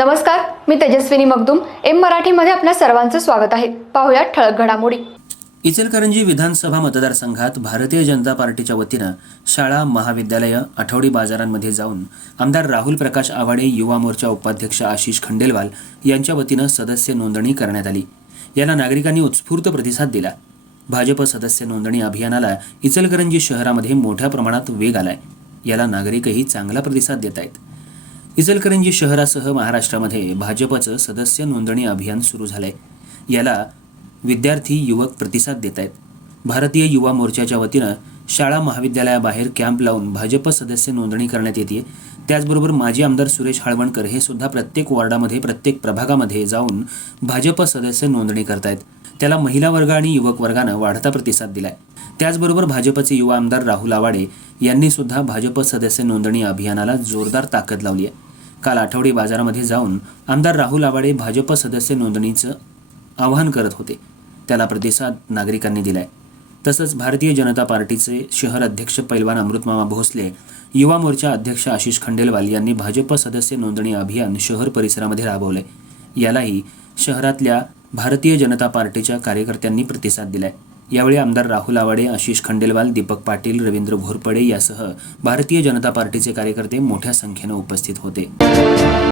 नमस्कार मी तेजस्विनी मगदुम. एम मराठीमध्ये आपल्या सर्वांचं स्वागत आहे. पाहुयात ठळक घडामोडी. इचलकरंजी विधानसभा मतदारसंघात भारतीय जनता पार्टीच्या वतीनं शाळा महाविद्यालयं आठवडी बाजारांमध्ये जाऊन आमदार राहुल प्रकाश आवाडे युवा मोर्चा उपाध्यक्ष आशिष खंडेलवाल यांच्या वतीनं सदस्य नोंदणी करण्यात आली. याला नागरिकांनी उत्स्फूर्त प्रतिसाद दिला. भाजप सदस्य नोंदणी अभियानाला इचलकरंजी शहरामध्ये मोठ्या प्रमाणात वेग आलाय. याला नागरिकही चांगला प्रतिसाद देत आहेत इचलकरंजी शहरासह महाराष्ट्रामध्ये भाजपचं सदस्य नोंदणी अभियान सुरू झालंय. याला विद्यार्थी युवक प्रतिसाद देत आहेत भारतीय युवा मोर्चाच्या वतीनं शाळा महाविद्यालयाबाहेर कॅम्प लावून भाजप सदस्य नोंदणी करण्यात येते त्याचबरोबर माजी आमदार सुरेश हळवणकर हे सुद्धा प्रत्येक वॉर्डामध्ये प्रत्येक प्रभागामध्ये जाऊन भाजप सदस्य नोंदणी करतायत. त्याला महिला वर्ग आणि युवक वर्गानं वाढता प्रतिसाद दिलाय. त्याचबरोबर भाजपचे युवा आमदार राहुल आवाडे यांनी सुद्धा भाजप सदस्य नोंदणी अभियानाला जोरदार ताकद लावली आहे काल आठवडी बाजारामध्ये जाऊन आमदार राहुल आवाडे भाजप सदस्य नोंदणीचं आवाहन करत होते. त्याला प्रतिसाद नागरिकांनी दिलाय. तसंच भारतीय जनता पार्टीचे शहर अध्यक्ष पैलवान अमृतमामा भोसले युवा मोर्चा अध्यक्ष आशिष खंडेलवाल यांनी भाजप सदस्य नोंदणी अभियान शहर परिसरामध्ये राबवलंय. यालाही शहरातल्या भारतीय जनता पार्टीच्या कार्यकर्त्यांनी प्रतिसाद दिलाय. यावेळी आमदार राहुल आवाडे आशिष खंडेलवाल दीपक पाटील रवींद्र घोरपडे यासह भारतीय जनता पार्टीचे कार्यकर्ते मोठ्या संख्येनं उपस्थित होते.